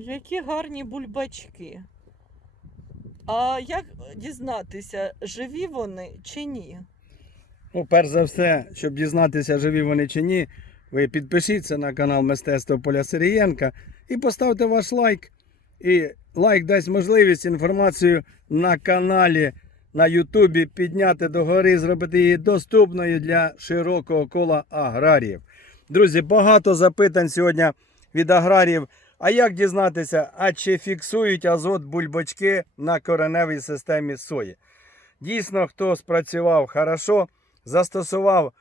Які гарні бульбачки. А як дізнатися, живі вони чи ні? Ну, перш за все, щоб дізнатися, живі вони чи ні, ви підпишіться на канал Мистецтво Поля Сирієнка і поставте ваш лайк. І лайк дасть можливість інформацію на каналі на Ютубі підняти догори, зробити її доступною для широкого кола аграріїв. Друзі, багато запитань сьогодні від аграріїв. А як дізнатися, а чи фіксують азот бульбочки на кореневій системі сої? Дійсно, хто спрацював хорошо, застосував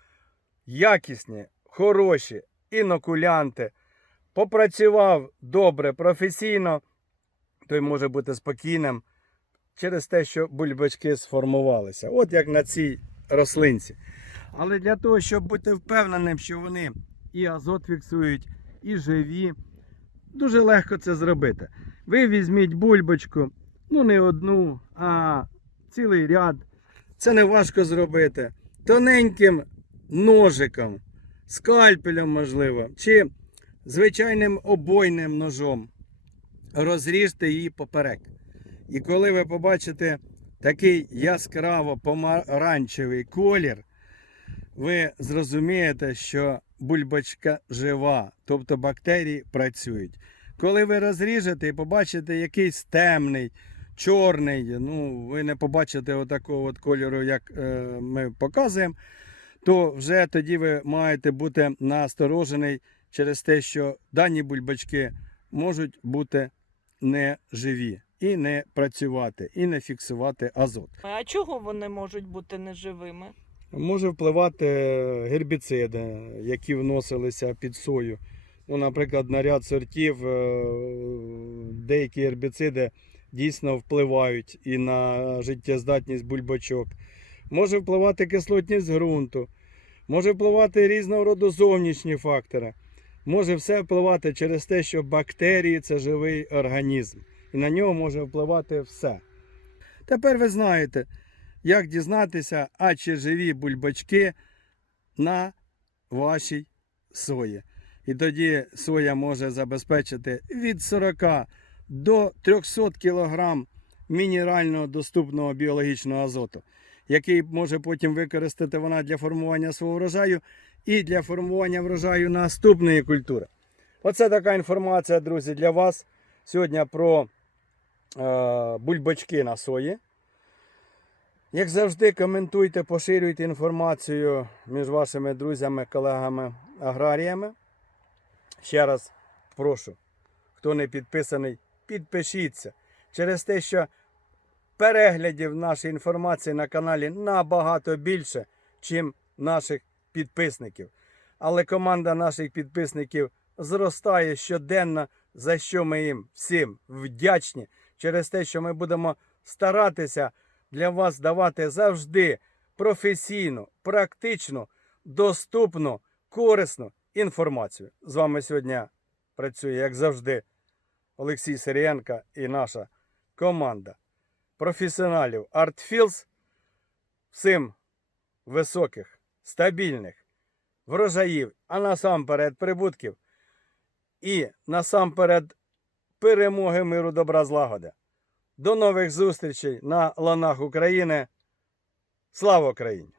якісні, хороші інокулянти, попрацював добре, професійно, той може бути спокійним через те, що бульбочки сформувалися. От як на цій рослинці. Але для того, щоб бути впевненим, що вони і азот фіксують, і живі, дуже легко це зробити. Ви візьміть бульбочку, ну не одну, а цілий ряд. Це не важко зробити. Тоненьким ножиком, скальпелем, можливо, чи звичайним обойним ножом. Розріжте її поперек. І коли ви побачите такий яскраво помаранчевий колір, ви зрозумієте, що бульбочка жива, тобто бактерії працюють. Коли ви розріжете і побачите якийсь темний, чорний, ну ви не побачите отакого от кольору, як е, ми показуємо, то вже тоді ви маєте бути насторожений через те, що дані бульбачки можуть бути неживі і не працювати, і не фіксувати азот. А чого вони можуть бути неживими? Може впливати гербіциди, які вносилися під сою. Ну, наприклад, на ряд сортів е, деякі гербіциди дійсно впливають і на життєздатність бульбачок. Може впливати кислотність ґрунту, може впливати різного роду зовнішні фактори. Може все впливати через те, що бактерії це живий організм. І на нього може впливати все. Тепер ви знаєте, як дізнатися, а чи живі бульбачки на вашій сої. І тоді соя може забезпечити від 40 до 300 кг мінерального доступного біологічного азоту, який може потім використати вона для формування свого врожаю і для формування врожаю наступної культури. Оце така інформація, друзі, для вас сьогодні про е, бульбачки на сої. Як завжди, коментуйте, поширюйте інформацію між вашими друзями, колегами, аграріями. Ще раз прошу, хто не підписаний, підпишіться. Через те, що переглядів нашої інформації на каналі набагато більше, чим наших підписників. Але команда наших підписників зростає щоденно, за що ми їм всім вдячні, через те, що ми будемо старатися для вас давати завжди професійну, практичну, доступну, корисну інформацію. З вами сьогодні працює, як завжди, Олексій Сирієнко і наша команда професіоналів ArtFields. Всім високих, стабільних врожаїв, а насамперед прибутків і насамперед перемоги миру добра злагоди. До нових зустрічей на ланах України. Слава Україні!